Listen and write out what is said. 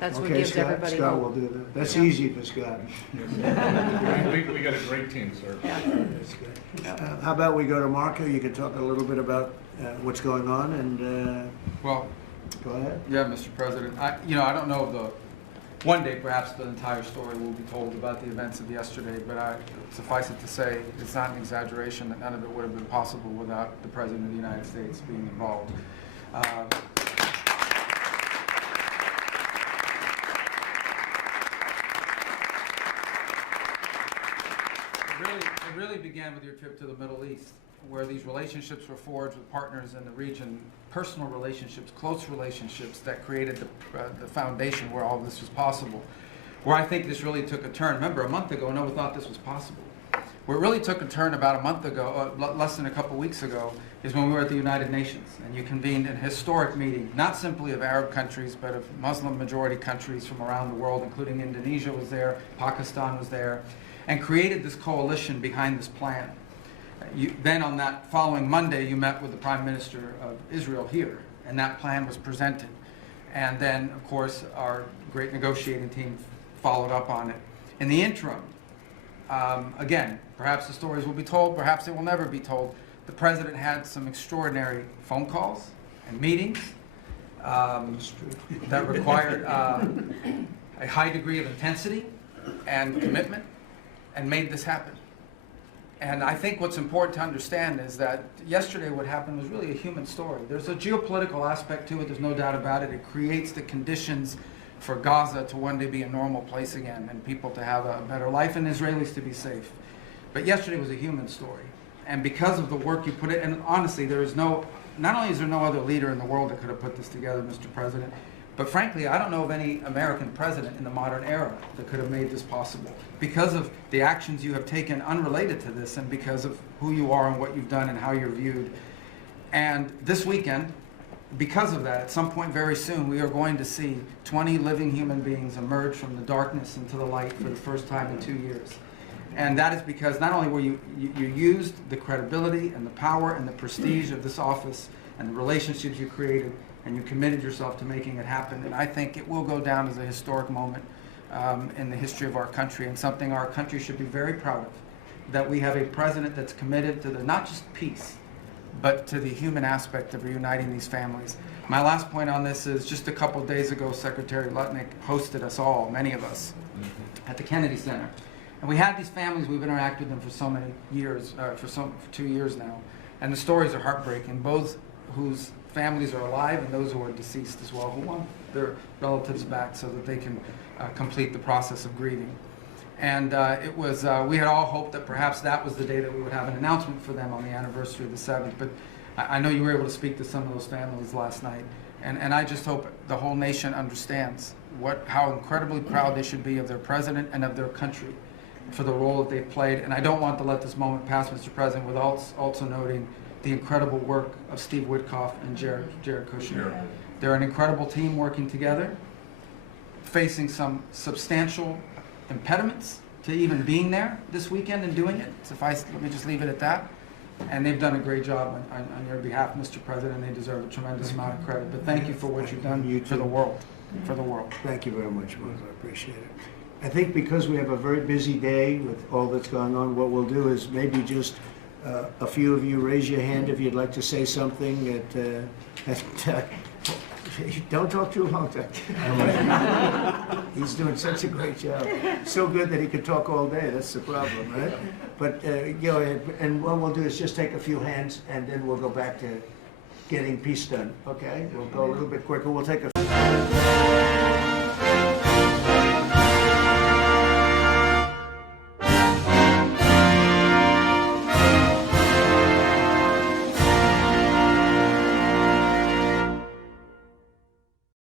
That's what Okay, gives Scott, everybody Scott hope. will do that. That's Yeah. easy for Scott. We got a great team, sir. Yeah. That's good. How about we go to Marco? You can talk a little bit about what's going on, and Well, go ahead. yeah, Mr. President. I don't know one day perhaps the entire story will be told about the events of yesterday, but suffice it to say, it's not an exaggeration that none of it would have been possible without the President of the United States being involved. It really began with your trip to the Middle East, where these relationships were forged with partners in the region, personal relationships, close relationships that created the foundation where all of this was possible. Where I think this really took a turn. Remember, a month ago, no one thought this was possible. Where it really took a turn about a month ago, less than a couple weeks ago, is when we were at the United Nations, and you convened an historic meeting, not simply of Arab countries, but of Muslim-majority countries from around the world, including Indonesia was there, Pakistan was there, and created this coalition behind this plan. Then on that following Monday, you met with the Prime Minister of Israel here, and that plan was presented. And then, of course, our great negotiating team followed up on it. In the interim, again, perhaps the stories will be told, perhaps they will never be told. The President had some extraordinary phone calls and meetings that required a high degree of intensity and commitment, and made this happen. And I think what's important to understand is that yesterday what happened was really a human story. There's a geopolitical aspect to it, there's no doubt about it. It creates the conditions for Gaza to one day be a normal place again, and people to have a better life, and Israelis to be safe. But yesterday was a human story. And because of the work you put in, and honestly, not only is there no other leader in the world that could have put this together, Mr. President, but frankly, I don't know of any American president in the modern era that could have made this possible. Because of the actions you have taken unrelated to this, and because of who you are and what you've done and how you're viewed. And this weekend, because of that, at some point very soon, we are going to see 20 living human beings emerge from the darkness into the light for the first time in 2 years. And that is because not only were you used the credibility and the power and the prestige of this office and the relationships you created, and you committed yourself to making it happen. And I think it will go down as a historic moment in the history of our country, and something our country should be very proud of, that we have a president that's committed to not just peace, but to the human aspect of reuniting these families. My last point on this is just a couple days ago, Secretary Lutnick hosted us all, many of us, at the Kennedy Center. And we had these families, we've interacted with them for so many years, for 2 years now. And the stories are heartbreaking, both whose families are alive and those who are deceased as well, who want their relatives back so that they can complete the process of grieving. And it was, we had all hoped that perhaps that was the day that we would have an announcement for them on the anniversary of the 7th. But I know you were able to speak to some of those families last night. And I just hope the whole nation understands how incredibly proud they should be of their president and of their country for the role that they've played. And I don't want to let this moment pass, Mr. President, without also noting the incredible work of Steve Witkoff and Jared Kushner. They're an incredible team working together, facing some substantial impediments to even being there this weekend and doing it. Let me just leave it at that. And they've done a great job on your behalf, Mr. President. They deserve a tremendous amount of credit. But thank you for what you've done for the world. For the world. Thank you very much, Marco. I appreciate it. I think because we have a very busy day with all that's going on, what we'll do is maybe just a few of you raise your hand if you'd like to say something. Don't talk too long. He's doing such a great job. So good that he could talk all day. That's the problem, right? But go ahead. And what we'll do is just take a few hands, and then we'll go back to getting peace done. Okay? We'll go a little bit quicker. We'll take a